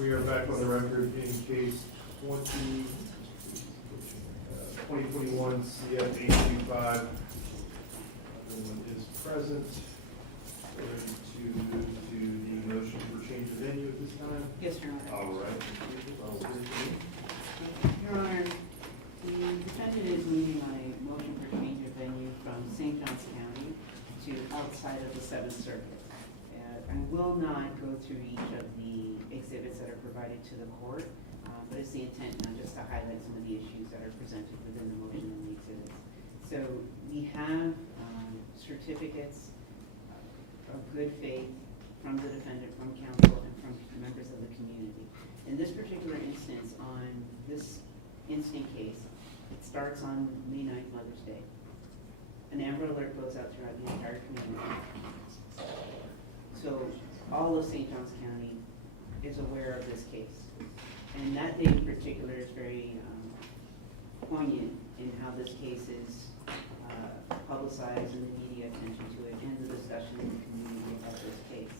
We are back on the record in case 2021 CF 835. Everyone is present. We're ready to move to the motion for change of venue at this time. Yes, Your Honor. All right. Your Honor, the defendant is moving my motion for change of venue from St. Johns County to outside of the Seventh Circuit. I will not go through each of the exhibits that are provided to the court, but it's the intent now just to highlight some of the issues that are presented within the motion and the exhibits. So we have certificates of good faith from the defendant, from counsel, and from members of the community. In this particular instance, on this instant case, it starts on May 9th, Mother's Day. An Amber Alert goes out throughout the entire community. So all of St. Johns County is aware of this case. And that day in particular is very poignant in how this case is publicized and the media attention to it and the discussion in the community about this case.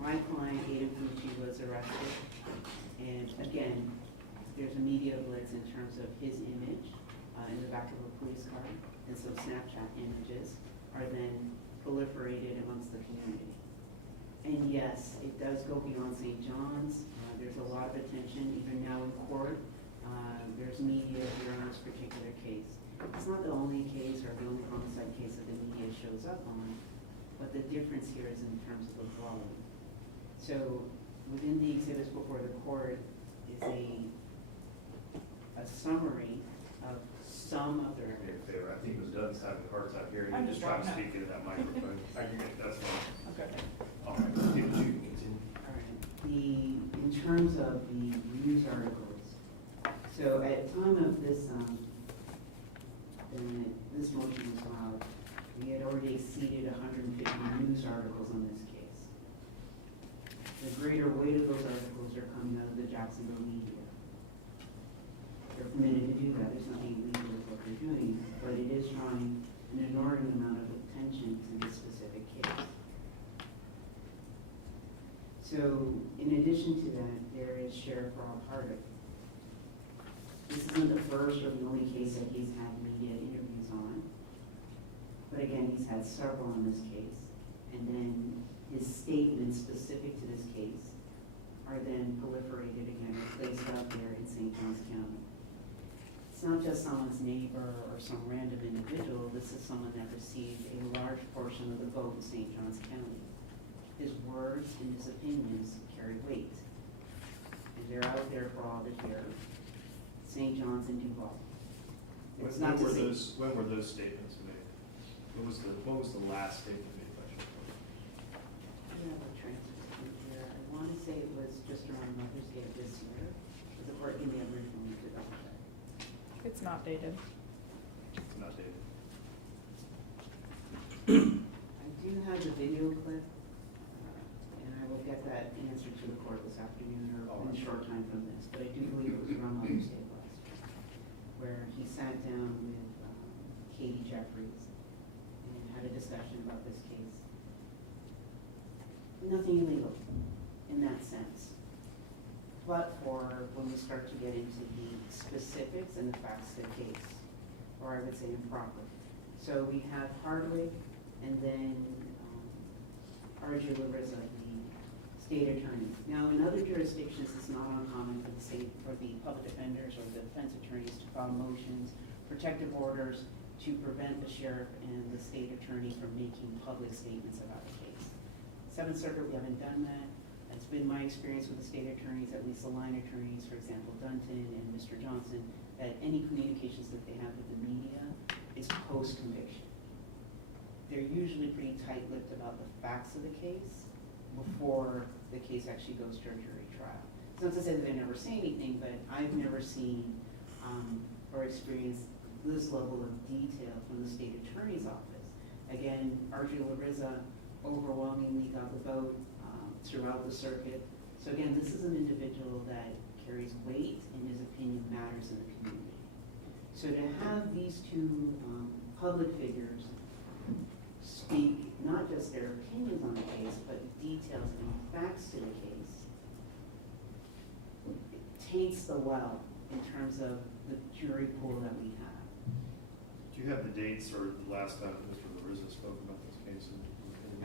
My client, Aiden Fucci, was arrested. And again, there's a media blitz in terms of his image in the back of a police car, and some Snapchat images are then proliferated amongst the community. And yes, it does go beyond St. John's. There's a lot of attention, even now in court. There's media here on this particular case. It's not the only case or the only homicide case that the media shows up on, but the difference here is in terms of the volume. So within the exhibits before the court is a summary of some of the I think it was Doug's having a hard time hearing. I'm You just just try to trying to- speak into that microphone. I can get that's fine. Okay. All right. You can continue. All right. In terms of the news articles, so at the time of this, this motion was filed, we had already exceeded 150 news articles on this case. The greater weight of those articles are coming out of the Jacksonville media. They're permitted to do that. There's nothing illegal with what they're doing, but it is drawing an inordinate amount of attention to this specific case. So, in addition to that, there is Sheriff Rob Hardick. This isn't the first or the only case that he's had media interviews on, but again, he's had several on this case, and then his statements specific to this case are then proliferated again and placed out there in St. Johns County. It's not just someone's neighbor or some random individual. This is someone that received a large portion of the vote in St. Johns County. His words and his opinions carry weight, and they're out there for all to hear. St. John's and Duval. It's not to say. When were those statements made? What was the last statement made by Sheriff? I have a transcript here. I want to say it was just around Mother's Day of this year. But the court gave me a brief moment to double check. It's not dated. It's not dated. I do have the video clip, and I will get that answer to the court this afternoon or in a short time from this. But I do believe it was around Mother's Day of last year, where he sat down with Katie Jeffries and had a discussion about this case. Nothing illegal in that sense. But for when we start to get into the specifics and the facts of the case, or I would say improper. So we have Hardwick and then R.J. Larissa, the state attorney. Now in other jurisdictions, it's not uncommon for the state, for the public defenders or the defense attorneys to file motions, protective orders to prevent the sheriff and the state attorney from making public statements about the case. Seventh Circuit, we haven't done that. That's been my experience with the state attorneys, at least the line attorneys, for example, Dunton and Mr. Johnson, that any communications that they have with the media is post-conviction. They're usually pretty tight-lipped about the facts of the case before the case actually goes to a jury trial. It's not to say that they never say anything, but I've never seen or experienced this level of detail from the state attorney's office. Again, R.J. Larissa overwhelmingly got the vote throughout the circuit. So again, this is an individual that carries weight and his opinion matters in the community. So to have these two public figures speak not just their opinions on the case, but details and facts to the case, taints the well in terms of the jury pool that we have. Do you have the dates or the last time Mr. Larissa spoke about this case?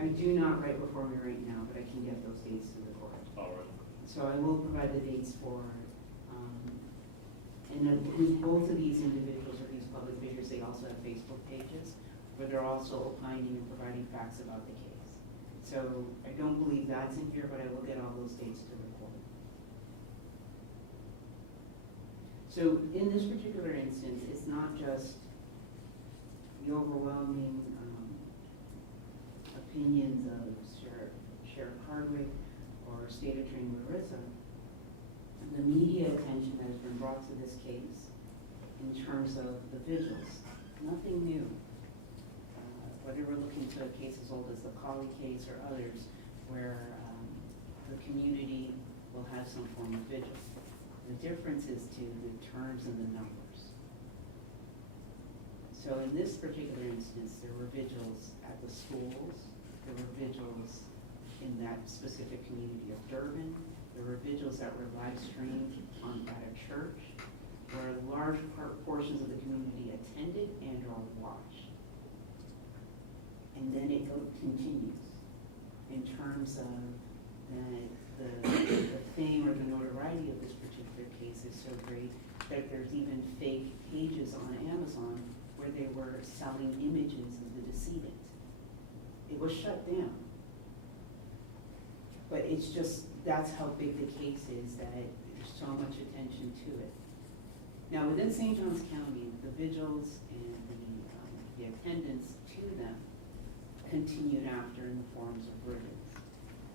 I do not right before me right now, but I can get those dates to the court. All right. So I will provide the dates for, and then with both of these individuals or these public figures, they also have Facebook pages where they're also opining and providing facts about the case. So I don't believe that's in here, but I will get all those dates to the court. So in this particular instance, it's not just the overwhelming opinions of Sheriff Hardwick or State Attorney Larissa, and the media attention that has been brought to this case in terms of the vigils. Nothing new. Whether we're looking to a case as old as the Colley case or others, where the community will have some form of vigil. The difference is to the terms and the numbers. So in this particular instance, there were vigils at the schools, there were vigils in that specific community of Durban, there were vigils that were live streamed at a church, where large portions of the community attended and or watched. And then it continues in terms of the fame or the notoriety of this particular case is so great that there's even fake pages on Amazon where they were selling images of the decedent. It was shut down. But it's just, that's how big the case is, that there's so much attention to it. Now, within St. Johns County, the vigils and the attendance to them continued after in the forms of ribbons.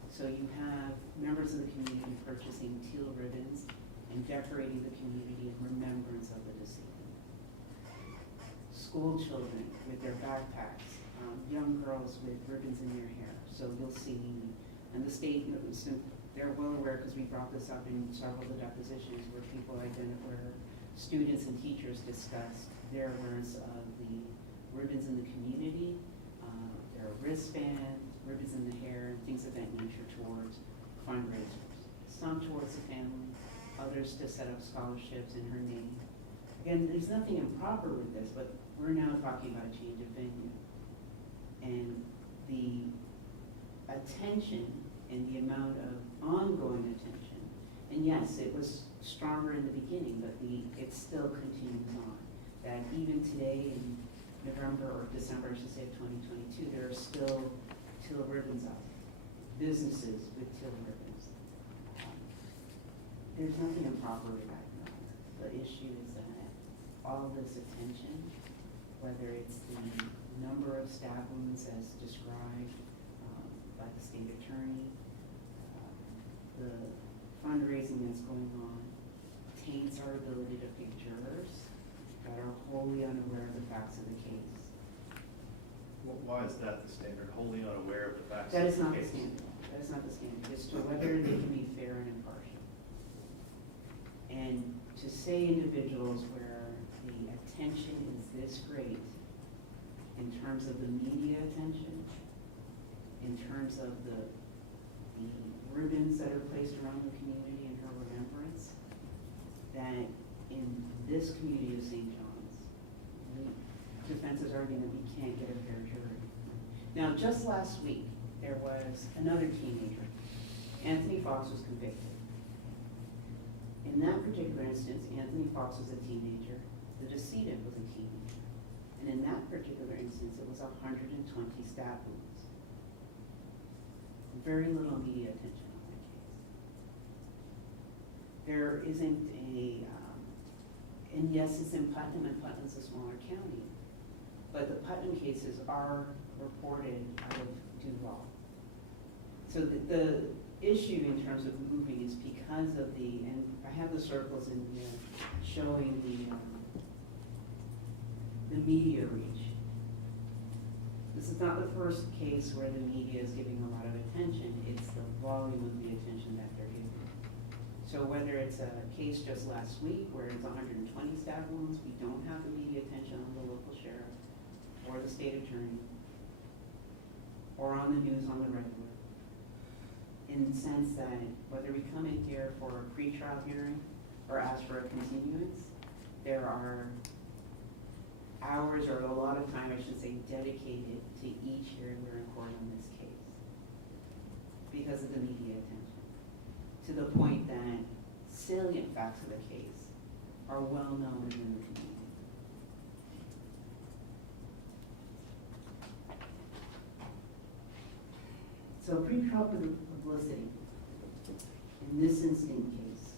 So you have members of the community purchasing teal ribbons and decorating the community in remembrance of the decedent. School children with their backpacks, young girls with ribbons in their hair. So you'll see, and the state, they're well aware because we brought this up in several of the depositions where people where students and teachers discussed their awareness of the ribbons in the community, their wristbands, ribbons in the hair, and things of that nature towards fundraisers. Some towards the family, others to set up scholarships in her name. Again, there's nothing improper with this, but we're now talking about a change of venue. And the attention and the amount of ongoing attention, and yes, it was stronger in the beginning, but it still continues on. That even today in November or December, I should say, of 2022, there are still teal ribbons out there. Businesses with teal ribbons. There's nothing improper with that. No. The issue is that all this attention, whether it's the number of stab wounds as described by the state attorney, the fundraising that's going on, taints our ability to pick jurors that are wholly unaware of the facts of the case. Well, why is that the standard? Wholly unaware of the facts That of is the not the case? standard. That is not the standard. It's to whether they can be fair and impartial. And to say individuals where the attention is this great in terms of the media attention, in terms of the ribbons that are placed around the community in her remembrance, that in this community of St. John's, the defense is arguing that we can't get a fair jury. Now, just last week, there was another teenager. Anthony Fox was convicted. In that particular instance, Anthony Fox was a teenager. The decedent was a teenager. And in that particular instance, it was 120 stab wounds. Very little media attention on that case. There isn't and yes, it's in Putnam, and Putnam's a smaller county, but the Putnam cases are reported out of Duval. So the issue in terms of moving is because of and I have the circles in here showing the media reach. This is not the first case where the media is giving a lot of attention, it's the volume of the attention that they're giving. So whether it's a case just last week where it's 120 stab wounds, we don't have the media attention on the local sheriff or the state attorney or on the news on the regular. In the sense that whether we come in here for a pretrial hearing or ask for a continuance, there are hours or a lot of time, I should say, dedicated to each hearing we're in court on this case because of the media attention, to the point that salient facts of the case are well known in the community. So pretrial publicity in this instant case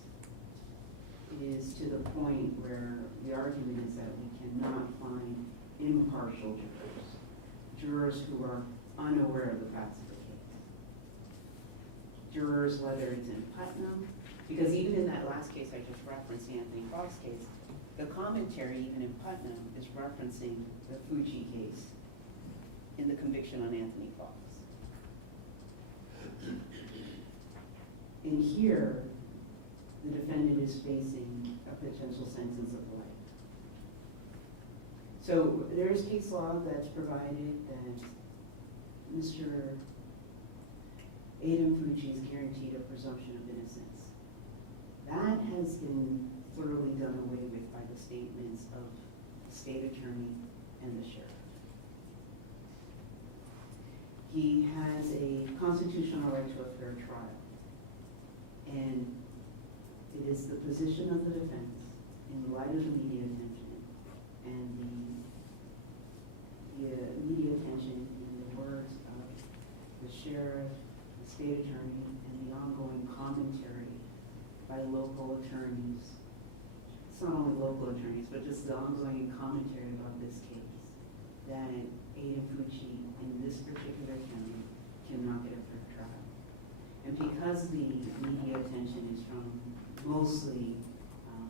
is to the point where the argument is that we cannot find impartial jurors who are unaware of the facts of the case. Jurors, whether it's in Putnam, because even in that last case I just referenced, the Anthony Fox case, the commentary even in Putnam is referencing the Fucci case in the conviction on Anthony Fox. In here, the defendant is facing a potential sentence of life. So there is case law that's provided that Mr. Aiden Fucci is guaranteed a presumption of innocence. That has been thoroughly done away with by the statements of the state attorney and the sheriff. He has a constitutional right to a fair trial. And it is the position of the defense, in light of the media attention, and the media attention in the words of the sheriff, the state attorney, and the ongoing commentary by local attorneys. It's not only local attorneys, but just the ongoing commentary about this case, that Aiden Fucci in this particular county cannot get a fair trial. And because the media attention is from mostly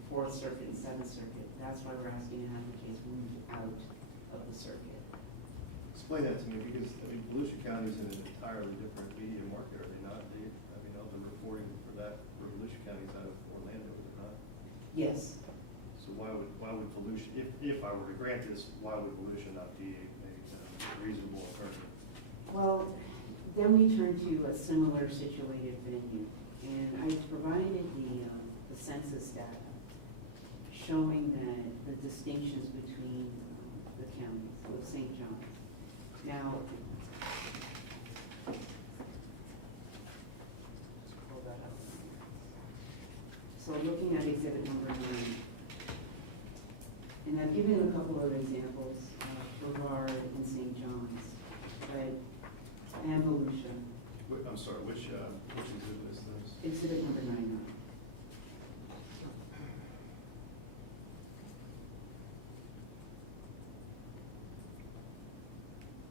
Fourth Circuit and Seventh Circuit, that's why we're asking to have the case moved out of the circuit. Explain that to me, because, I mean, Volusia County is in an entirely different media market, are they not? All the reporting for that, for Volusia County is out of Orlando, is it not? Yes. So why would Volusia, if I were to grant this, why would Volusia not be a reasonable alternative? Well, then we turn to a similar situated venue, and I provided the census data showing that the distinctions between the counties of St. John's. Now, let's pull that up. So looking at exhibit number 9, and I've given a couple of examples of Brevard and St. John's, but and Volusia. I'm sorry, which exhibit is this? Exhibit number 9.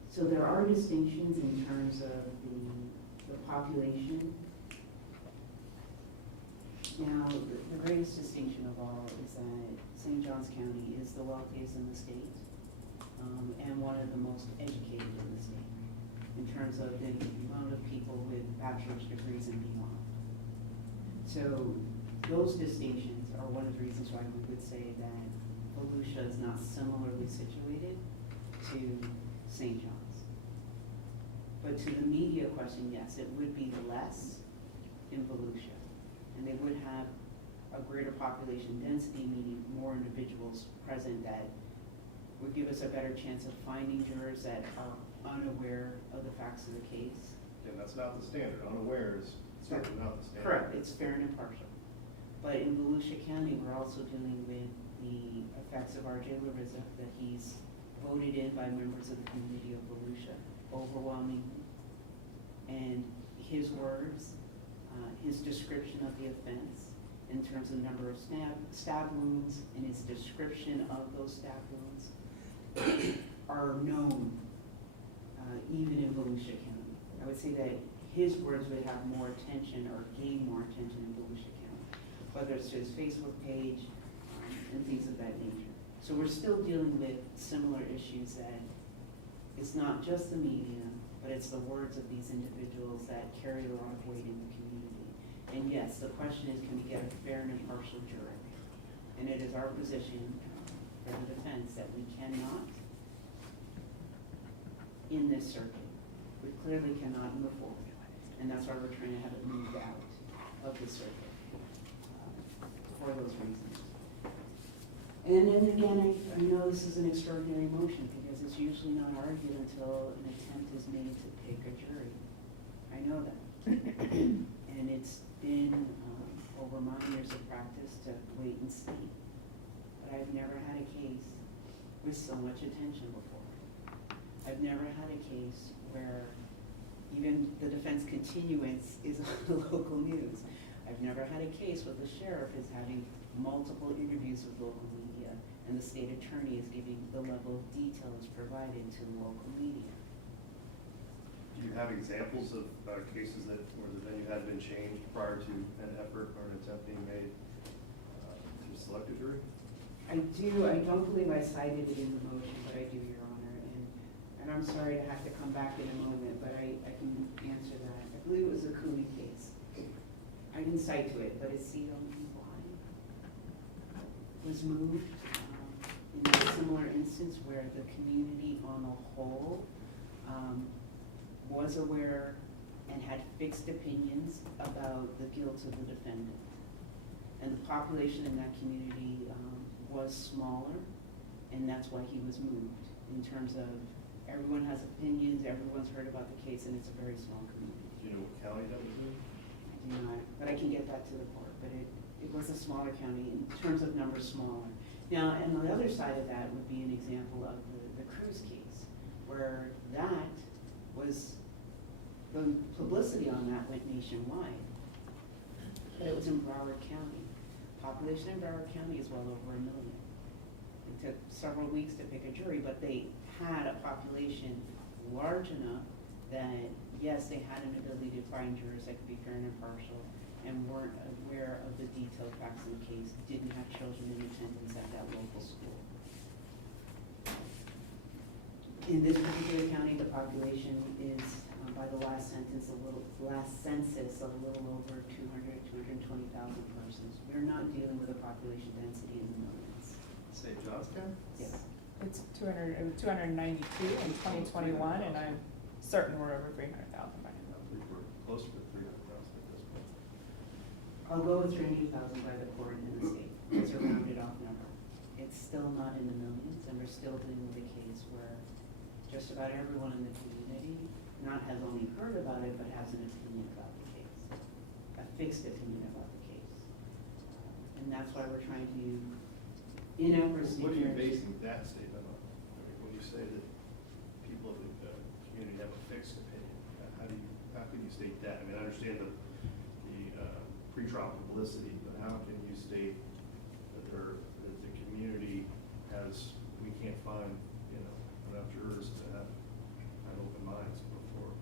So there are distinctions in terms of the population. Now, the greatest distinction of all is that St. Johns County is the wealthiest in the state, and one of the most educated in the state, in terms of the amount of people with bachelor's degrees and beyond. So those distinctions are one of the reasons why we would say that Volusia is not similarly situated to St. John's. But to the media question, yes, it would be less in Volusia, and they would have a greater population density, meaning more individuals present that would give us a better chance of finding jurors that are unaware of the facts of the case. And that's not the standard. Unaware is certainly not the standard. Correct, it's fair and impartial. But in Volusia County, we're also dealing with the effects of R.J. Larissa, that he's voted in by members of the community of Volusia, overwhelmingly. And his words, his description of the offense in terms of the number of stab wounds and his description of those stab wounds are known even in Volusia County. I would say that his words would have more attention or gain more attention in Volusia County, whether it's to his Facebook page and things of that nature. So we're still dealing with similar issues, that it's not just the media, but it's the words of these individuals that carry a lot of weight in the community. And yes, the question is, can we get a fair and impartial jury? And it is our position for the defense that we cannot in this circuit. We clearly cannot move forward, and that's why we're trying to have it moved out of the circuit for those reasons. And then again, I know this is an extraordinary motion because it's usually not argued until an attempt is made to pick a jury. I know that. And it's been over my years of practice to wait and see. But I've never had a case with so much attention before. I've never had a case where even the defense continuance is on the local news. I've never had a case where the sheriff is having multiple interviews with local media and the state attorney is giving the level of details provided to the local media. Do you have examples of cases where the venue had been changed prior to an effort or an attempt being made to select a jury? I do. I don't believe I cited it in the motion, but I do, Your Honor. And I'm sorry to have to come back in a moment, but I can answer that. I believe it was a Cooley case. I didn't cite to it, but it's C-O-E-Y. Was moved in a similar instance where the community on the whole was aware and had fixed opinions about the guilt of the defendant. And the population in that community was smaller, and that's why he was moved, in terms of everyone has opinions, everyone's heard about the case, and it's a very small community. Do you know what county that was in? I do not, but I can get that to the court, but it was a smaller county, in terms of numbers smaller. Now, and the other side of that would be an example of the Cruz case, where that was, the publicity on that went nationwide, but it was in Broward County. Population in Broward County is well over 1 million. It took several weeks to pick a jury, but they had a population large enough that, yes, they had an ability to find jurors that could be fair and impartial and weren't aware of the detailed facts of the case, didn't have children in attendance at that local school. In this particular county, the population is, by the last census, a little over 220,000 persons. We're not dealing with a population density in the millions. St. John's County? Yes. It's 292 in 2021, and I'm certain we're over 300,000 by I now. think we're closer to 300,000 at this point. I'll go with 300,000 by the court in the state. It's a rounded off number. It's still not in the millions, and we're still dealing with a case where just about everyone in the community not has only heard about it, but has an opinion about the case, a fixed opinion about the case. And that's why we're trying to, in our procedure. What are you basing that statement on? I mean, when you say that people of the community have a fixed opinion, how can you state that? I mean, I understand the pretrial publicity, but how can you state that the community has, we can't find, enough jurors to have open minds before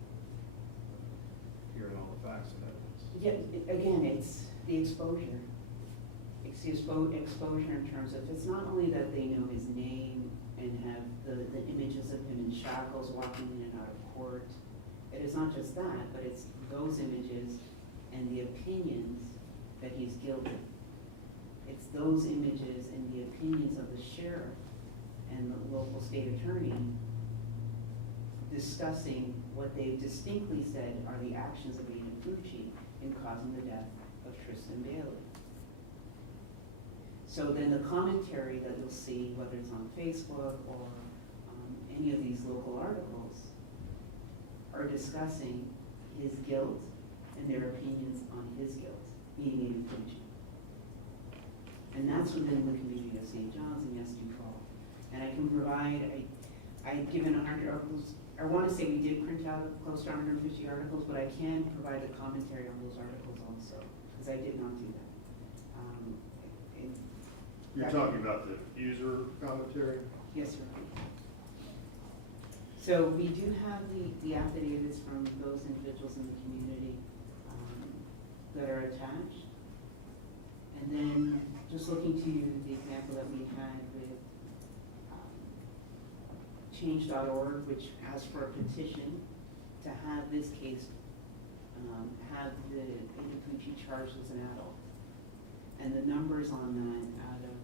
hearing all the facts and evidence? Yeah, again, it's the exposure. It's the exposure in terms of, it's not only that they know his name and have the images of him in shackles walking in and out of court. It is not just that, but it's those images and the opinions that he's guilty. It's those images and the opinions of the sheriff and the local state attorney discussing what they've distinctly said are the actions of Aiden Fucci in causing the death of Tristyn Bailey. So then the commentary that you'll see, whether it's on Facebook or any of these local articles, are discussing his guilt and their opinions on his guilt, being Aiden Fucci. And that's within the community of St. John's and yes, Duval. And I can provide, I've given 100 articles. I want to say we did print out close to 150 articles, but I can provide the commentary on those articles also, because I did not do that. You're talking about the user commentary? Yes, sir. So we do have the affidavits from those individuals in the community that are attached. And then just looking to the example that we had with change.org, which asked for a petition to have this case, have the Aiden Fucci charged as an adult. And the numbers on that out of,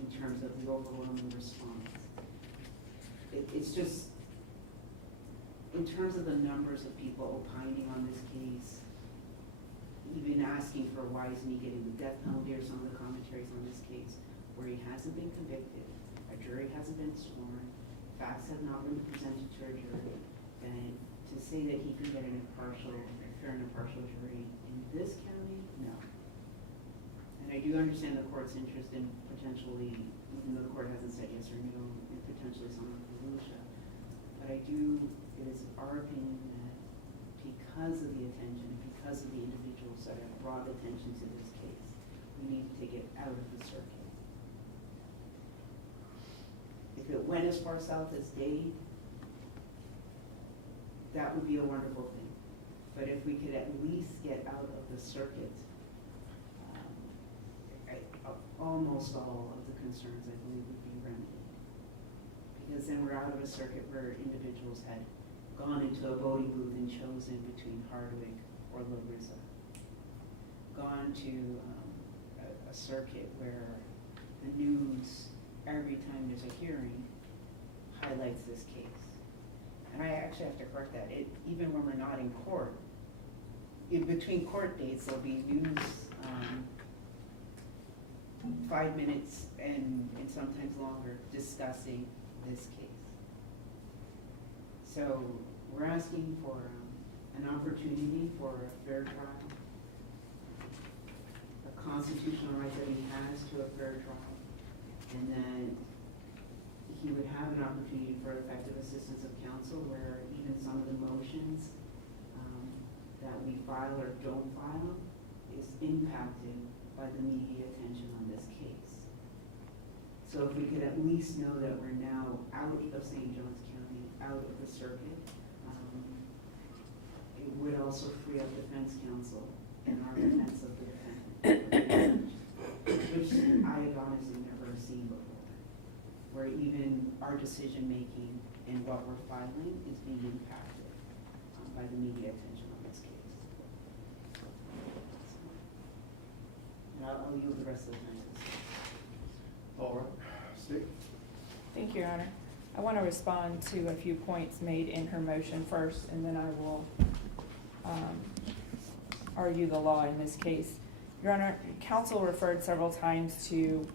in terms of the overwhelming response. It's just, in terms of the numbers of people opining on this case, even asking for why isn't he getting the death penalty, or some of the commentaries on this case, where he hasn't been convicted, a jury hasn't been sworn, facts have not been presented to a jury, and to say that he can get an impartial, fair and impartial jury in this county, no. And I do understand the court's interest in potentially, even though the court hasn't said yes or no, in potentially some of the militia, but it is our opinion that because of the attention, because of the individuals that have brought attention to this case, we need to take it out of the circuit. If it went as far south as Dade, that would be a wonderful thing. But if we could at least get out of the circuit, almost all of the concerns, I believe, would be remedied. Because then we're out of a circuit where individuals had gone into a voting booth and chosen between Hardwick or Larissa. Gone to a circuit where the news, every time there's a hearing, highlights this case. And I actually have to correct that. Even when we're not in court, in between court dates, there'll be news, 5 minutes and sometimes longer, discussing this case. So we're asking for an opportunity for a fair trial, a constitutional right that he has to a fair trial, and then he would have an opportunity for effective assistance of counsel, where even some of the motions that we file or don't file is impacted by the media attention on this case. So if we could at least know that we're now out of St. John's County, out of the circuit, it would also free up defense counsel and our defense of the defendant, which I have honestly never seen before, where even our decision-making and what we're filing is being impacted by the media attention on this case. And I'll yield the rest of the time to the staff. All right, Steve? Thank you, Your Honor. I want to respond to a few points made in her motion first, and then I will argue the law in this case. Your Honor, counsel referred several times to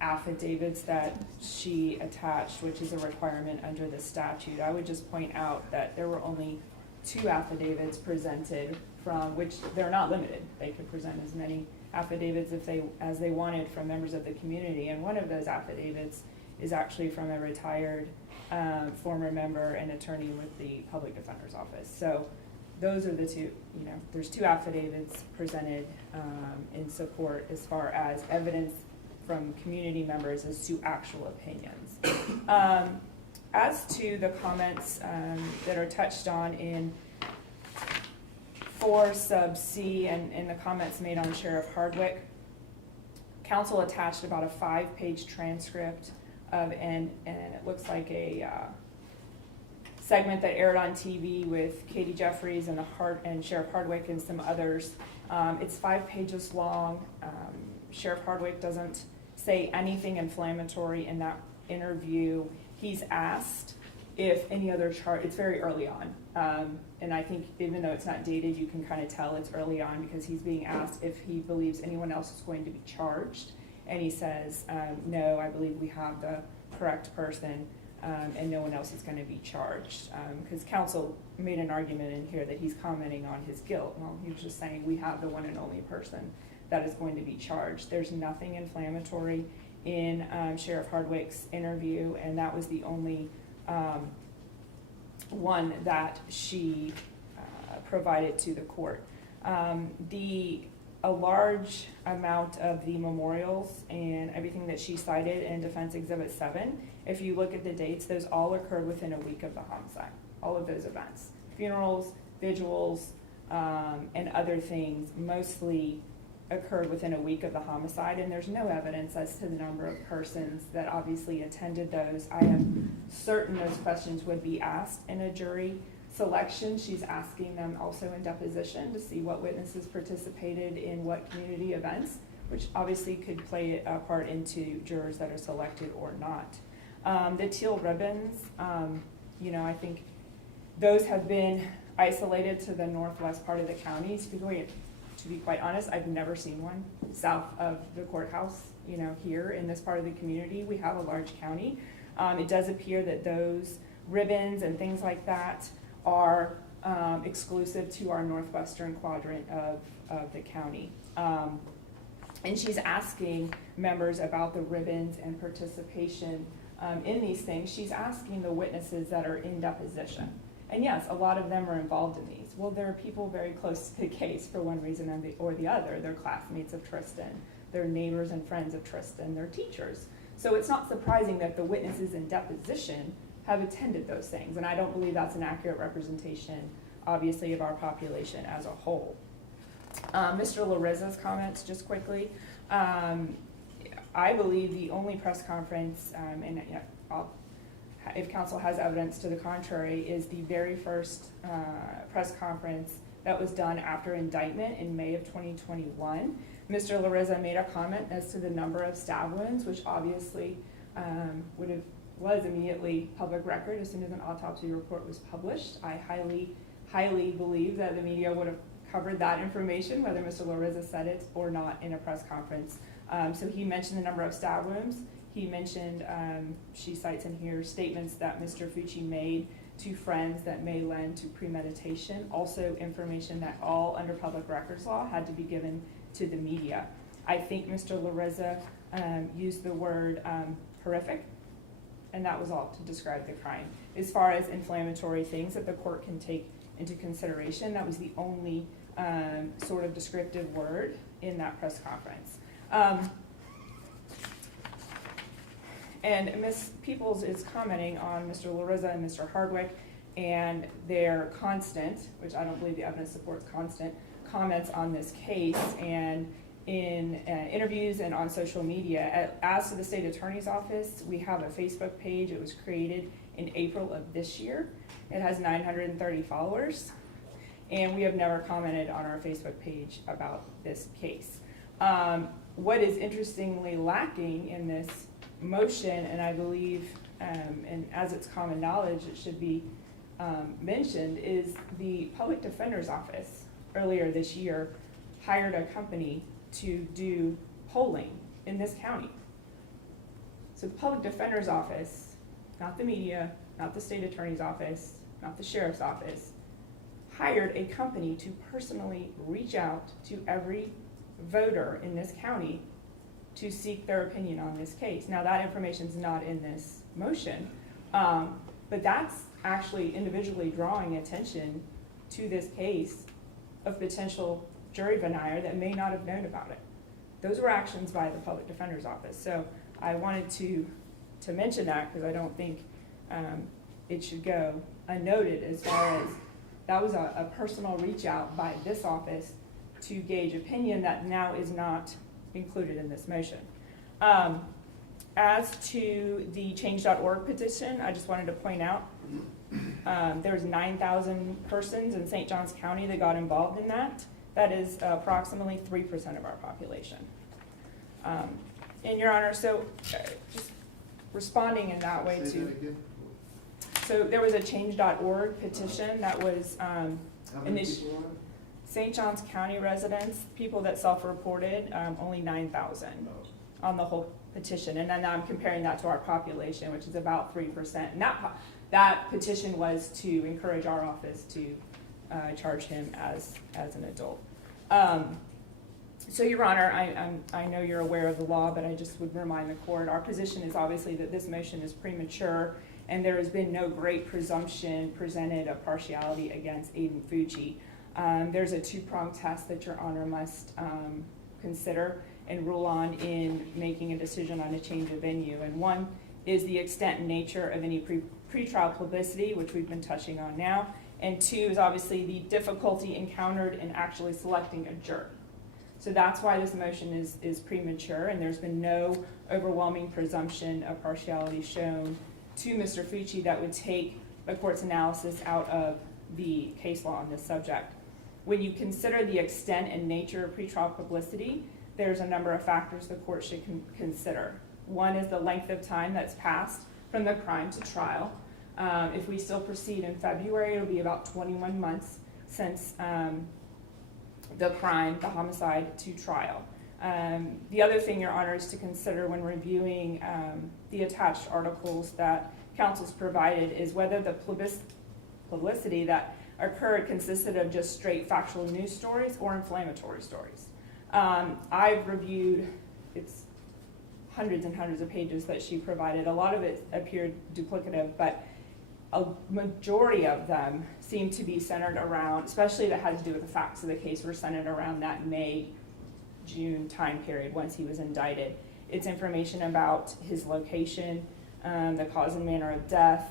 affidavits that she attached, which is a requirement under the statute. I would just point out that there were only 2 affidavits presented, from which they're not limited. They could present as many affidavits as they wanted from members of the community, and one of those affidavits is actually from a retired former member and attorney with the Public Defender's Office. So those are the 2, there's 2 affidavits presented in support as far as evidence from community members as to actual opinions. As to the comments that are touched on in 4 sub C and the comments made on Sheriff Hardwick, counsel attached about a 5-page transcript of, and it looks like a segment that aired on TV with Katie Jeffries and Sheriff Hardwick and some others. It's 5 pages long. Sheriff Hardwick doesn't say anything inflammatory in that interview. He's asked if any other charge, it's very early on. And I think even though it's not dated, you can kind of tell it's early on, because he's being asked if he believes anyone else is going to be charged. And he says, no, I believe we have the correct person, and no one else is going to be charged. Because counsel made an argument in here that he's commenting on his guilt. Well, he was just saying we have the one and only person that is going to be charged. There's nothing inflammatory in Sheriff Hardwick's interview, and that was the only one that she provided to the court. A large amount of the memorials and everything that she cited in Defense Exhibit 7, if you look at the dates, those all occurred within a week of the homicide. All of those events, funerals, vigils, and other things, mostly occurred within a week of the homicide, and there's no evidence as to the number of persons that obviously attended those. I am certain those questions would be asked in a jury selection. She's asking them also in deposition to see what witnesses participated in what community events, which obviously could play a part into jurors that are selected or not. The teal ribbons, I think those have been isolated to the northwest part of the county. Typically, to be quite honest, I've never seen one south of the courthouse, you know, here in this part of the community. We have a large county. It does appear that those ribbons and things like that are exclusive to our northwestern quadrant of the county. And she's asking members about the ribbons and participation in these things. She's asking the witnesses that are in deposition. And yes, a lot of them are involved in these. Well, there are people very close to the case for one reason or the other. They're classmates of Tristyn, they're neighbors and friends of Tristyn, they're teachers. So it's not surprising that the witnesses in deposition have attended those things. And I don't believe that's an accurate representation, obviously, of our population as a whole. Mr. Larizza's comments, just quickly. I believe the only press conference, and if council has evidence to the contrary, is the very first press conference that was done after indictment in May of 2021. Mr. Larizza made a comment as to the number of stab wounds, which obviously was immediately public record as soon as an autopsy report was published. I highly believe that the media would have covered that information, whether Mr. Larizza said it or not in a press conference. So he mentioned the number of stab wounds. He mentioned, she cites in here, statements that Mr. Fucci made to friends that may lend to premeditation. Also information that all under public records law had to be given to the media. I think Mr. Larizza used the word horrific, and that was all to describe the crime. As far as inflammatory things that the court can take into consideration, that was the only sort of descriptive word in that press conference. And Ms. Peoples is commenting on Mr. Larizza and Mr. Hardwick and their constant, which I don't believe the evidence supports constant, comments on this case and in interviews and on social media. As to the state attorney's office, we have a Facebook page. It was created in April of this year. It has 930 followers, and we have never commented on our Facebook page about this case. What is interestingly lacking in this motion, and I believe, and as it's common knowledge, it should be mentioned, is the public defender's office earlier this year hired a company to do polling in this county. So the public defender's office, not the media, not the state attorney's office, not the sheriff's office, hired a company to personally reach out to every voter in this county to seek their opinion on this case. Now that information is not in this motion, but that's actually individually drawing attention to this case of potential jury veneer that may not have known about it. Those were actions by the public defender's office. So I wanted to mention that because I don't think it should go unnoted as far as that was a personal reach out by this office to gauge opinion that now is not included in this motion. As to the change.org petition, I just wanted to point out there's 9,000 persons in St. Johns County that got involved in that. That is approximately 3% of our population. And Your Honor, so just responding in that way Say to, that again? so there was a change.org petition that was How many people on it? St. Johns County residents, people that self-reported, only 9,000 on the whole petition. And then I'm comparing that to our population, which is about 3%. And that petition was to encourage our office to charge him as an adult. So Your Honor, I know you're aware of the law, but I just would remind the court, our position is obviously that this motion is premature and there has been no great presumption presented of partiality against Aiden Fucci. There's a two-pronged test that Your Honor must consider and rule on in making a decision on a change of venue. And one is the extent and nature of any pretrial publicity, which we've been touching on now. And two is obviously the difficulty encountered in actually selecting a juror. So that's why this motion is premature, and there's been no overwhelming presumption of partiality shown to Mr. Fucci that would take the court's analysis out of the case law on this subject. When you consider the extent and nature of pretrial publicity, there's a number of factors the court should consider. One is the length of time that's passed from the crime to trial. If we still proceed in February, it'll be about 21 months since the crime, the homicide, to trial. The other thing, Your Honor, is to consider when reviewing the attached articles that counsel's provided is whether the publicity that occurred consisted of just straight factual news stories or inflammatory stories. I've reviewed, it's hundreds and hundreds of pages that she provided. A lot of it appeared duplicative, but a majority of them seem to be centered around, especially that had to do with the facts of the case, were centered around that May, June time period once he was indicted. It's information about his location, the cause and manner of death,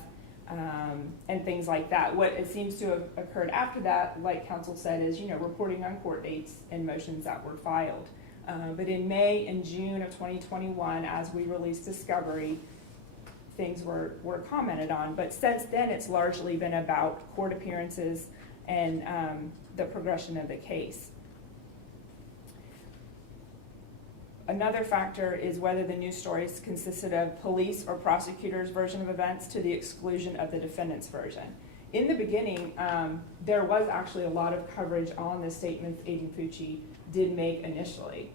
and things like that. What it seems to have occurred after that, like counsel said, is, reporting on court dates and motions that were filed. But in May and June of 2021, as we released discovery, things were commented on. But since then, it's largely been about court appearances and the progression of the case. Another factor is whether the news stories consisted of police or prosecutors' version of events to the exclusion of the defendant's version. In the beginning, there was actually a lot of coverage on the statements Aiden Fucci did make initially.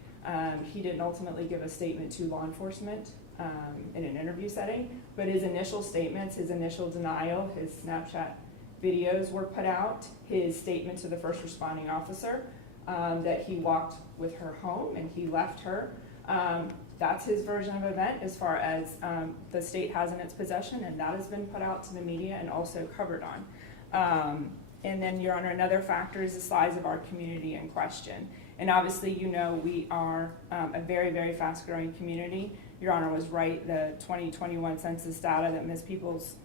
He didn't ultimately give a statement to law enforcement in an interview setting, but his initial statements, his initial denial, his Snapchat videos were put out, his statement to the first responding officer, that he walked with her home and he left her. That's his version of event as far as the state has in its possession, and that has been put out to the media and also covered on. And then, Your Honor, another factor is the size of our community in question. And obviously, we are a very, very fast-growing community. Your Honor was right, the 2021 census data that Ms. Peoples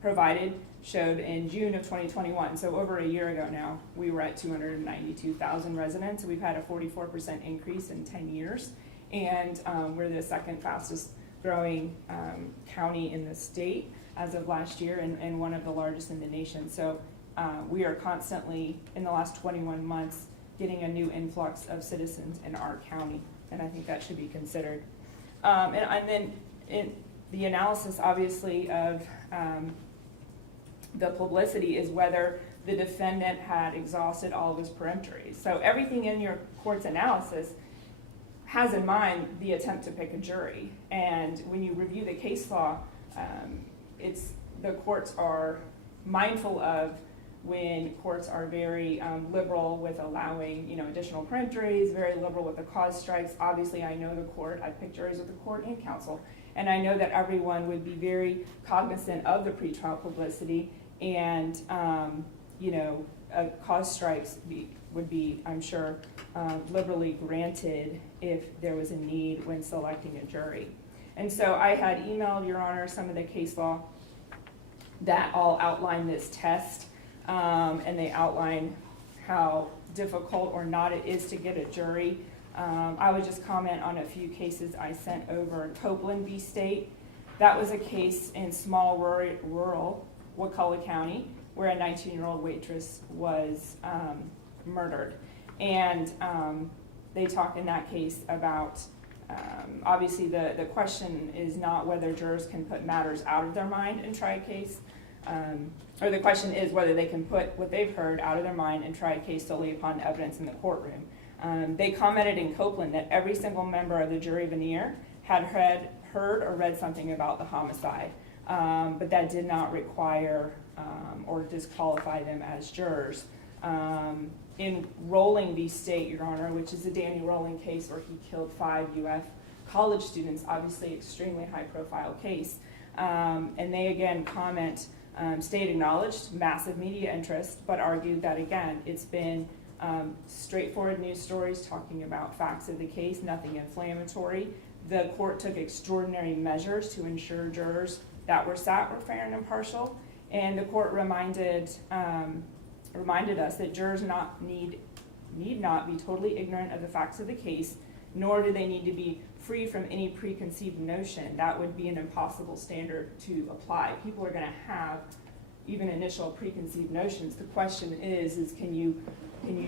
provided showed in June of 2021, so over a year ago now, we were at 292,000 residents. We've had a 44% increase in 10 years, and we're the second fastest growing county in the state as of last year, and one of the largest in the nation. So we are constantly, in the last 21 months, getting a new influx of citizens in our county, and I think that should be considered. And then in the analysis, obviously, of the publicity is whether the defendant had exhausted all of his peremptories. So everything in your court's analysis has in mind the attempt to pick a jury. And when you review the case law, the courts are mindful of when courts are very liberal with allowing additional peremptories, very liberal with the cause strikes. Obviously, I know the court, I picked juries with the court and counsel, and I know that everyone would be very cognizant of the pretrial publicity, and cause strikes would be, I'm sure, liberally granted if there was a need when selecting a jury. And so I had emailed, Your Honor, some of the case law that all outline this test, and they outline how difficult or not it is to get a jury. I would just comment on a few cases I sent over. Copeland v. State, that was a case in small rural Wakulla County where a 19-year-old waitress was murdered. And they talk in that case about, obviously the question is not whether jurors can put matters out of their mind and try a case, or the question is whether they can put what they've heard out of their mind and try a case solely upon evidence in the courtroom. They commented in Copeland that every single member of the jury veneer had heard or read something about the homicide, but that did not require or disqualify them as jurors. In Rowling v. State, Your Honor, which is the Danny Rowling case where he killed 5 UF college students, obviously extremely high-profile case, and they again comment, State acknowledged massive media interest, but argued that again, it's been straightforward news stories talking about facts of the case, nothing inflammatory. The court took extraordinary measures to ensure jurors that were sat were fair and impartial, and the court reminded us that jurors need not be totally ignorant of the facts of the case, nor do they need to be free from any preconceived notion. That would be an impossible standard to apply. People are going to have even initial preconceived notions. The question is can you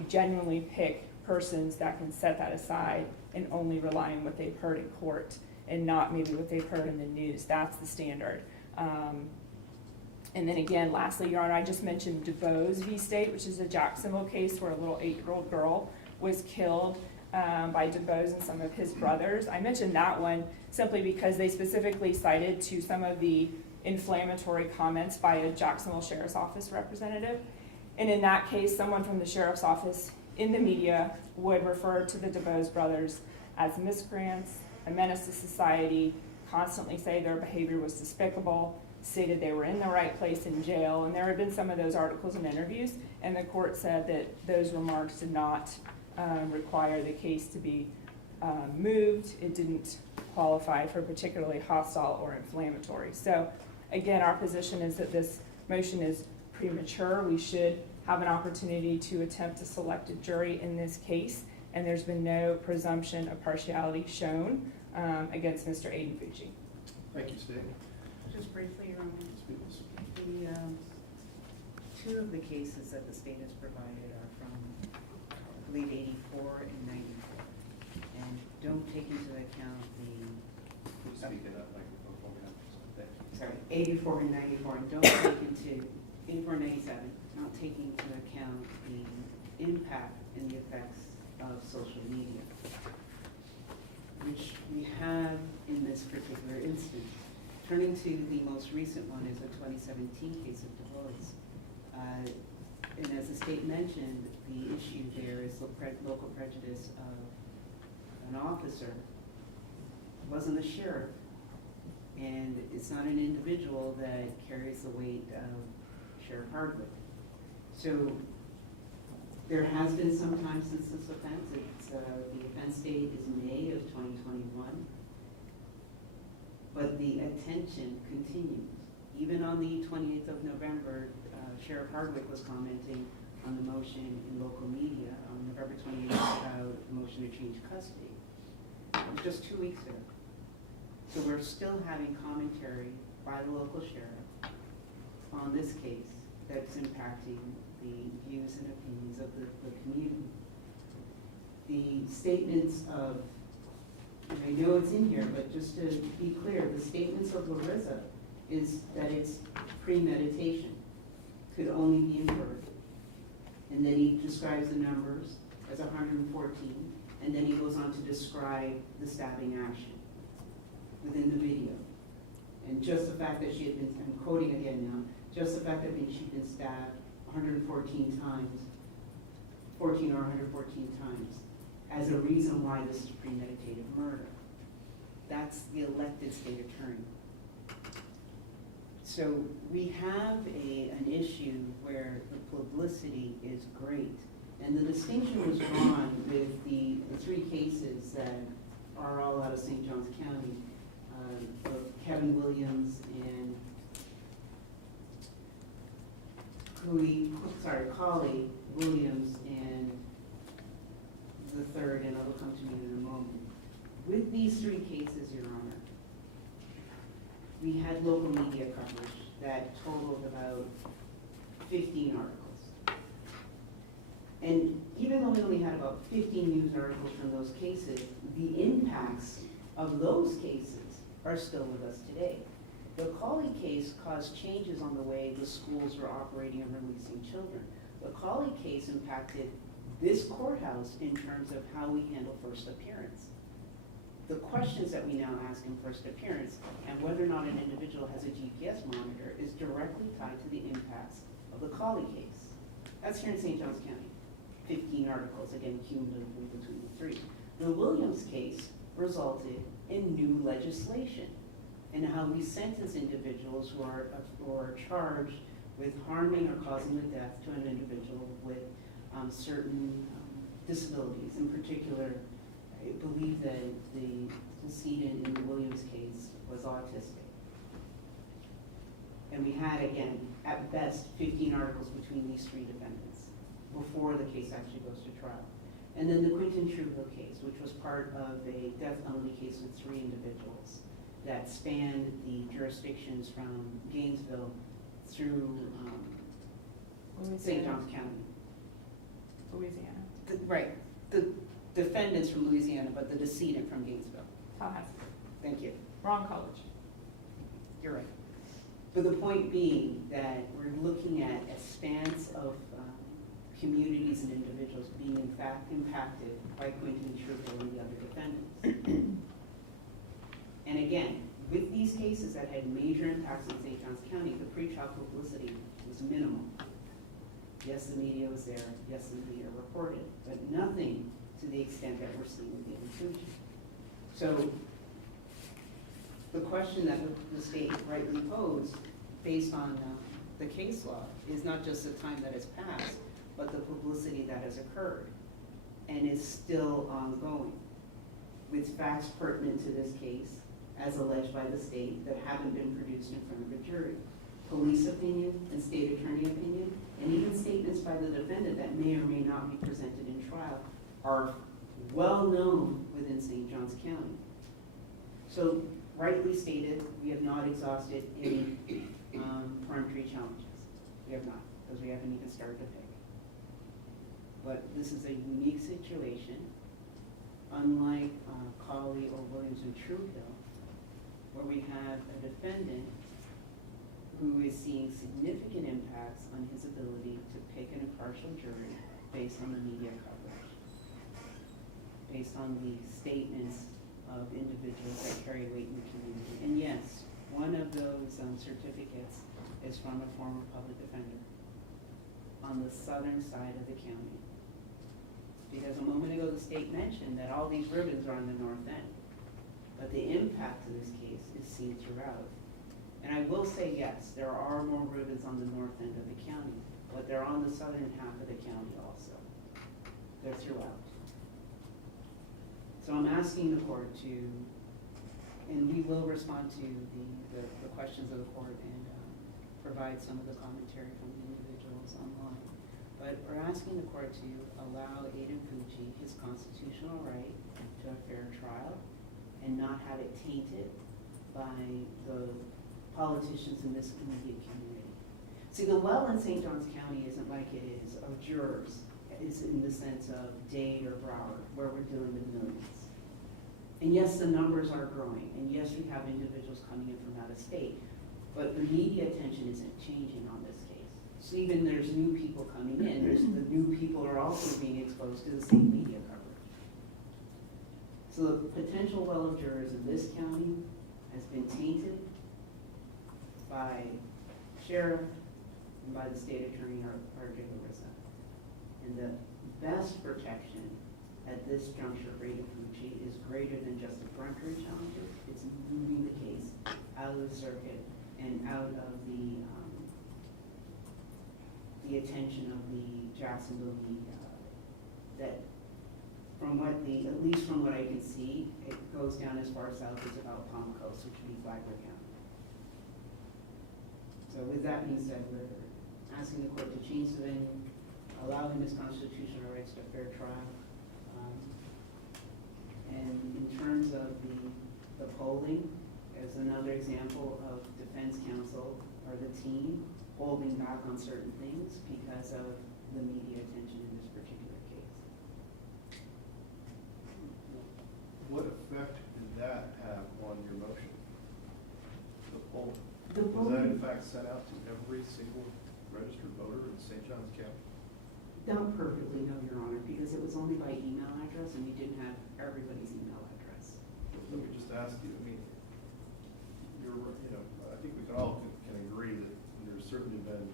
genuinely pick persons that can set that aside and only rely on what they've heard in court and not maybe what they've heard in the news? That's the standard. And then again, lastly, Your Honor, I just mentioned DuBose v. State, which is a Jacksonville case where a little 8-year-old girl was killed by DuBose and some of his brothers. I mentioned that one simply because they specifically cited to some of the inflammatory comments by a Jacksonville Sheriff's Office representative. And in that case, someone from the Sheriff's Office in the media would refer to the DuBose brothers as miscreants, a menace to society, constantly say their behavior was despicable, stated they were in the right place in jail, and there had been some of those articles and interviews, and the court said that those remarks did not require the case to be moved. It didn't qualify for particularly hostile or inflammatory. So again, our position is that this motion is premature. We should have an opportunity to attempt to select a jury in this case, and there's been no presumption of partiality shown against Mr. Aiden Fucci. Thank you, State. Just briefly, Your Honor, Speak, please. the, two of the cases that the state has provided are from, I believe, 84 and 94. And don't take into account Please speak in that microphone for me. Thank you. sorry, 84 and 94, and don't take into, 84 and 97, not taking into account the impact and the effects of social media, which we have in this particular instance. Turning to the most recent one is a 2017 case of DuBose. And as the state mentioned, the issue there is local prejudice of an officer. It wasn't the sheriff, and it's not an individual that carries the weight of Sheriff Hardwick. So there has been some time since this offense. It's, the offense date is May of 2021. But the attention continues. Even on the 28th of November, Sheriff Hardwick was commenting on the motion in local media on November 28th about the motion to change custody. It was just 2 weeks ago. So we're still having commentary by the local sheriff on this case that's impacting the views and opinions of the community. The statements of, and I know it's in here, but just to be clear, the statements of Larissa is that it's premeditation, could only be inferred. And then he describes the numbers as 114, and then he goes on to describe the stabbing action within the video. And just the fact that she had been, I'm quoting again now, just the fact that she'd been stabbed 114 times, 14 or 114 times, as a reason why this is premeditated murder. That's the elected state attorney. So we have an issue where the publicity is great. And the distinction was drawn with the three cases that are all out of St. Johns County, of Kevin Williams and Collie Williams, and the third, and it'll come to me in a moment. With these three cases, Your Honor, we had local media coverage that totaled about 15 articles. And even though we only had about 15 news articles from those cases, the impacts of those cases are still with us today. The Collie case caused changes on the way the schools were operating and releasing children. The Collie case impacted this courthouse in terms of how we handle first appearance. The questions that we now ask in first appearance and whether or not an individual has a GPS monitor is directly tied to the impacts of the Collie case. That's here in St. Johns County. 15 articles, again, cumulatively between the three. The Williams case resulted in new legislation and how we sentence individuals who are charged with harming or causing the death to an individual with certain disabilities. In particular, I believe that the decedent in the Williams case was autistic. And we had, again, at best, 15 articles between these three defendants before the case actually goes to trial. And then the Quentin Trudeau case, which was part of a death penalty case with 3 individuals that spanned the jurisdictions from Gainesville through St. Johns County. Louisiana. Right. The defendants from Louisiana, but the decedent from Gainesville. Tallahassee. Thank you. Wrong college. You're right. But the point being that we're looking at a spans of communities and individuals being in fact impacted by Quinton, Trudeau, and the other defendants. And again, with these cases that had major impacts in St. Johns County, the pretrial publicity was minimal. Yes, the media was there, yes, the media reported, but nothing to the extent that we're seeing with Aiden Fucci. So the question that the state rightly posed, based on the case law, is not just the time that has passed, but the publicity that has occurred and is still ongoing, with facts pertinent to this case, as alleged by the state, that haven't been produced in front of a jury. Police opinion and state attorney opinion, and even statements by the defendant that may or may not be presented in trial are well known within St. Johns County. So rightly stated, we have not exhausted any peremptory challenges. We have not, because we haven't even started to pick. But this is a unique situation, unlike Colley or Williams and Truehill, where we have a defendant who is seeing significant impacts on his ability to pick an impartial jury based on the media coverage, based on the statements of individuals that carry weight in the community. And yes, one of those certificates is from a former public defender on the southern side of the county. Because a moment ago, the state mentioned that all these ribbons are on the north end, but the impact of this case is seen throughout. And I will say, yes, there are more ribbons on the north end of the county, but they're on the southern half of the county also. They're throughout. So I'm asking the court to, and we will respond to the questions of the court and provide some of the commentary from the individuals online. But we're asking the court to allow Aiden Fucci his constitutional right to a fair trial and not have it tainted by the politicians in this immediate community. See, the well in St. Johns County isn't like it is of jurors. It's in the sense of Dade or Broward, where we're dealing with millions. And yes, the numbers are growing, and yes, we have individuals coming in from out of state, but the media attention isn't changing on this case. So even there's new people coming in, the new people are also being exposed to the same media coverage. So the potential well of jurors in this county has been tainted by sheriff and by the state attorney, R.J. Larissa. And the best protection at this juncture for Aiden Fucci is greater than just the peremptory challenges. It's moving the case out of the circuit and out of the attention of the Jacksonville media. That from what at least from what I can see, it goes down as far south as about Palm Coast, which would be Flagler County. So with that being said, we're asking the court to change the venue, allow him his constitutional rights to a fair trial. And in terms of the polling, as another example of defense counsel or the team holding back on certain things because of the media attention in this particular case. What effect did that have on your motion? The polling? The Was that polling, in fact sent out to every single registered voter in St. Johns County? don't perfectly know, Your Honor, because it was only by email address and we didn't have everybody's email address. Let me just ask you, I mean, I think we can agree that there's certainly been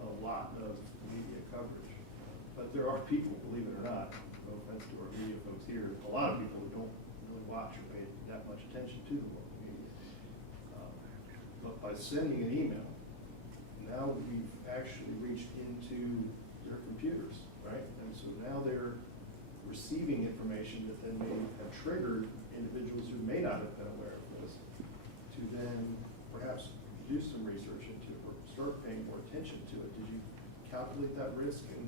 a lot of media coverage. But there are people, believe it or not, no offense to our media folks here, a lot of people who don't really watch or pay that much attention to the local media. But by sending an email, now we've actually reached into their computers, right? And so now they're receiving information that then may have triggered individuals who may not have been aware of this to then perhaps do some research into it or start paying more attention to it. Did you calculate that risk in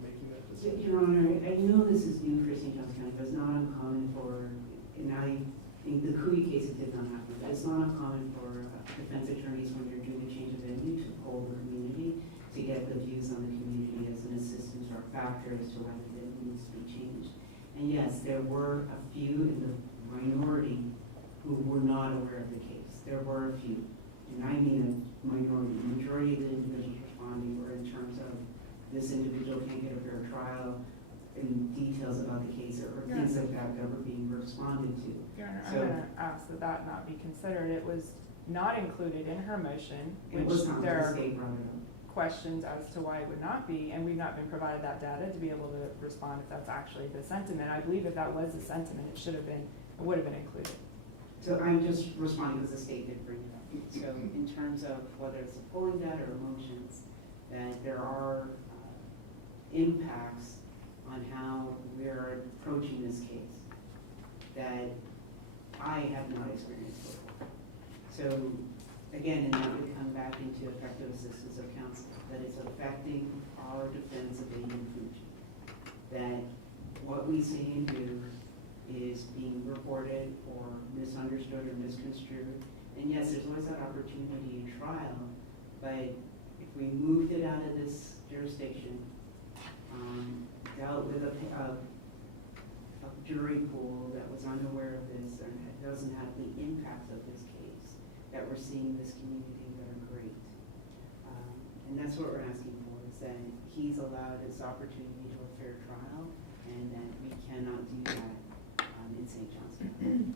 making that decision? Your Honor, I know this is new for St. Johns County, but it's not uncommon for, and I think the Cooey case it did not happen, but it's not uncommon for defense attorneys when you're doing a change of venue to poll the community to get the views on the community as an assistance or a factor as to whether it needs to be changed. And yes, there were a few in the minority who were not aware of the case. There were a few. and I mean a minority, majority of the individuals responding were in terms of this individual can't get a fair trial, and details about the case or things like that that were being responded to. Your Honor, So- I'm gonna ask that that not be considered. It was not included in her motion, It which was not, there the are state brought it up. questions as to why it would not be, and we've not been provided that data to be able to respond if that's actually the sentiment. I believe if that was the sentiment, it should have been, it would have been included. So I'm just responding because the state did bring it up. So in terms of whether it's the polling data or motions, that there are impacts on how we're approaching this case that I have not experienced before. So again, and that would come back into effective assistance of counsel, that it's affecting our defense of Aiden Fucci. That what we say and do is being reported or misunderstood or misconstrued. And yes, there's always that opportunity in trial, but if we moved it out of this jurisdiction, dealt with a jury pool that was unaware of this and doesn't have the impact of this case that we're seeing in this community that are great. And that's what we're asking for, is that he's allowed his opportunity to a fair trial and that we cannot do that in St. John's County.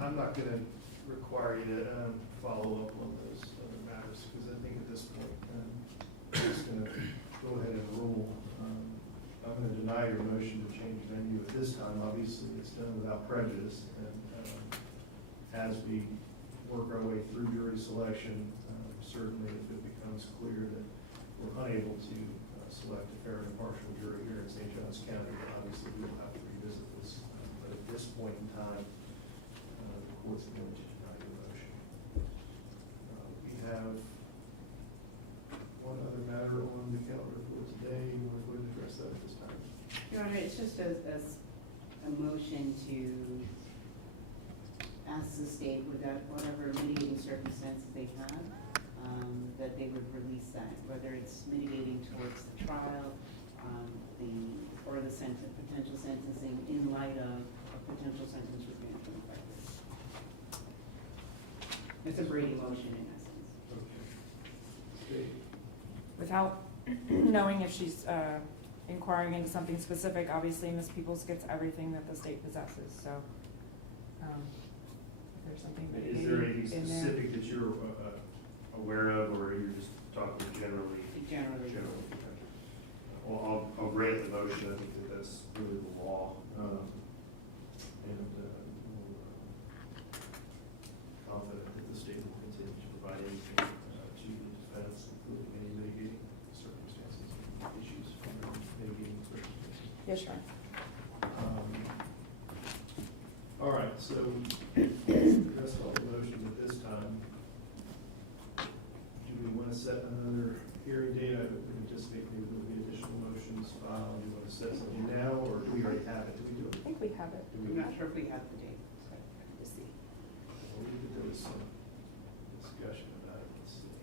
I'm not gonna require you to follow up on those other matters, because I think at this point, I'm just gonna go ahead and rule. I'm gonna deny your motion to change venue at this time. Obviously, it's done without prejudice, and as we work our way through jury selection, certainly if it becomes clear that we're unable to select a fair and impartial jury here in St. Johns County, then obviously we will have to revisit this. But at this point in time, the court's going to deny your motion. We have one other matter on the calendar for today. You want to go ahead and address that at this time? Your Honor, it's just a motion to ask the state without whatever mitigating circumstances they have, that they would release that, whether it's mitigating towards the trial, or the potential sentencing in light of a potential sentence for 25 years. It's a Brady motion in essence. Okay. Without knowing if she's inquiring into something specific, obviously Ms. Peoples gets everything that the state possesses, so if there's something Is there anything in there. specific that you're aware of, or you're just talking generally? Generally. Generally. Okay. Well, I'll grant the motion. I think that that's really the law. And we're confident that the state will continue to provide anything to the defense, including any mitigating circumstances, issues from mitigating circumstances. Yes, sure. All right, so that's all the motions at this time. Do we want to set another hearing date? I would anticipate maybe there'll be additional motions filed. Do you want to set something now, or do we already have it? Do we do it? I think we have it. Do we- I'm not sure if we have the date, so to see. Well, there was some discussion about it. Let's see.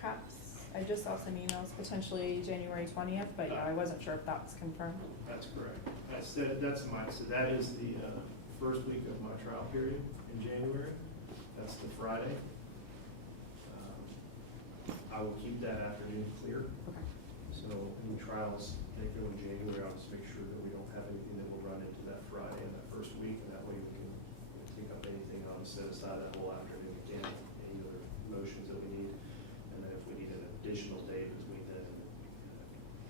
Perhaps, I just saw some emails, potentially January 20th, but yeah, I wasn't sure if that was confirmed. That's correct. So that is the first week of my trial period in January. That's the Friday. I will keep that afternoon clear. Okay. So any trials that go in January, I'll just make sure that we don't have anything that will run into that Friday and that first week, and that way we can take up anything, I'll set aside that whole afternoon again, any other motions that we need. And then if we need an additional day between then and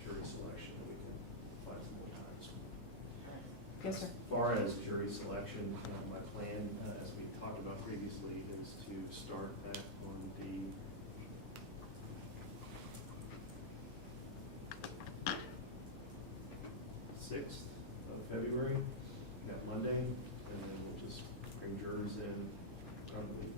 jury selection, we can find some more time. So Yes, sir. as far as jury selection, my plan, as we talked about previously, is to start that on the th of February, that Monday, and then we'll just bring jurors in probably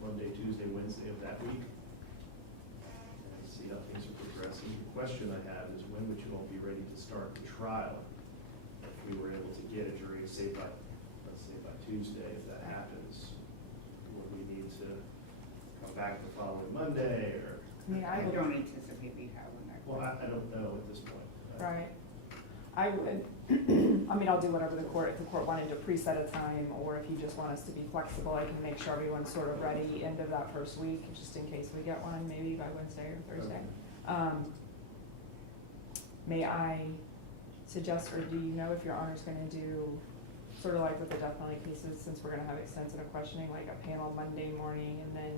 Monday, Tuesday, Wednesday of that week, and see how things are progressing. The question I have is, when would you all be ready to start the trial? If we were able to get a jury, say by, let's say by Tuesday, if that happens, would we need to come back the following Monday, or? I mean, I I would, don't anticipate we have one. Well, I don't know at this point. right. I would, I mean, I'll do whatever the court, if the court wanted to preset a time, or if you just want us to be flexible, I can make sure everyone's sort of ready end of that first week, just in case we get one, maybe by Wednesday or Thursday. May I suggest, or do you know if your honor's gonna do, sort of like with the death penalty cases, since we're gonna have extensive questioning, like a panel Monday morning and then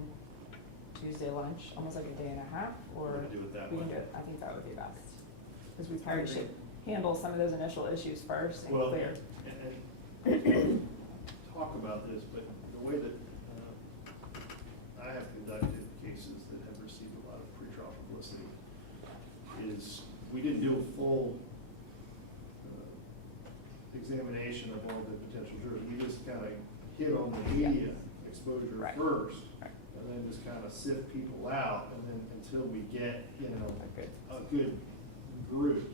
Tuesday lunch, almost like a day and a half, We're or gonna do it that we way. can do it, I think that would be best. Because we probably agree. should handle some of those initial issues first and Well, clear. and talk about this, but the way that I have conducted cases that have received a lot of pretrial publicity is we didn't do a full examination of all the potential jurors. We just kind of hit on the media exposure Right. first, Right. and then just kind of sift people out, and then until we get, Okay. a good group.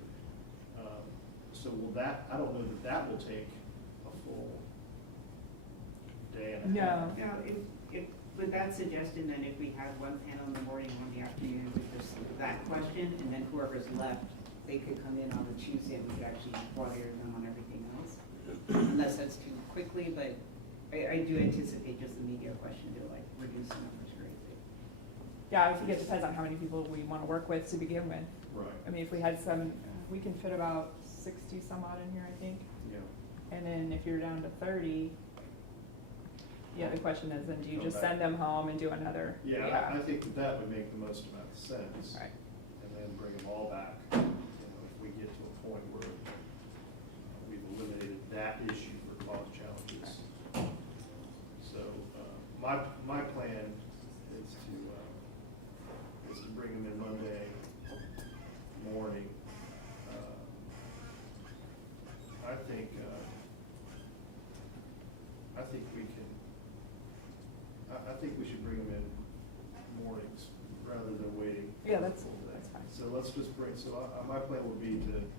So will that, I don't know that that will take a full day and a half. No. Now, if, with that suggestion, then if we have one panel in the morning, one in the afternoon, with just that question, and then whoever's left, they could come in on the Tuesday, and we could actually inquire them on everything else. Unless that's too quickly, but I do anticipate just the media question to like reduce the numbers greatly. Yeah, I think it depends on how many people we want to work with to begin with. Right, I mean, if we had some, we can fit about 60 some odd in here, I think. yeah. And then if you're down to 30, yeah, the question is, then do you Go just back. send them home and do another? Yeah, I think that would make the most amount of sense. Right. And then bring them all back, if we get to a point where we've eliminated that issue for cause challenges. So, my plan is to bring them in Monday morning. I think we should bring them in mornings rather than waiting. Yeah, for the that's full day. fine. So let's just bring, my plan would be to, and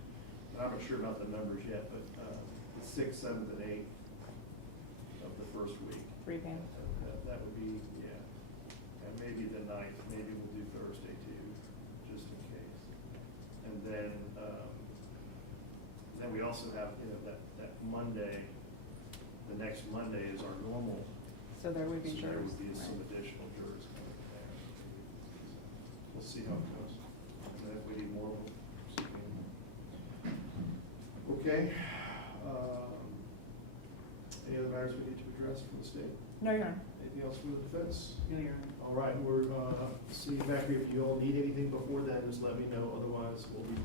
I'm not sure about the numbers yet, but the 6th, 7th, and 8th of the first week. 3 panels. That would be, yeah, and maybe the 9th, maybe we'll do Thursday too, just in case. And then we also have, that Monday, the next Monday is our normal. So there would be So there jurors. would be some Right. additional jurors coming there. We'll see how it goes. And then if we need more, we'll see. Okay. Any other matters we need to address from the state? No, Your Honor. Anything else from the defense? No, Your Honor. All right, we're, see you back here. If you all need anything before then, just let me know. Otherwise, we'll be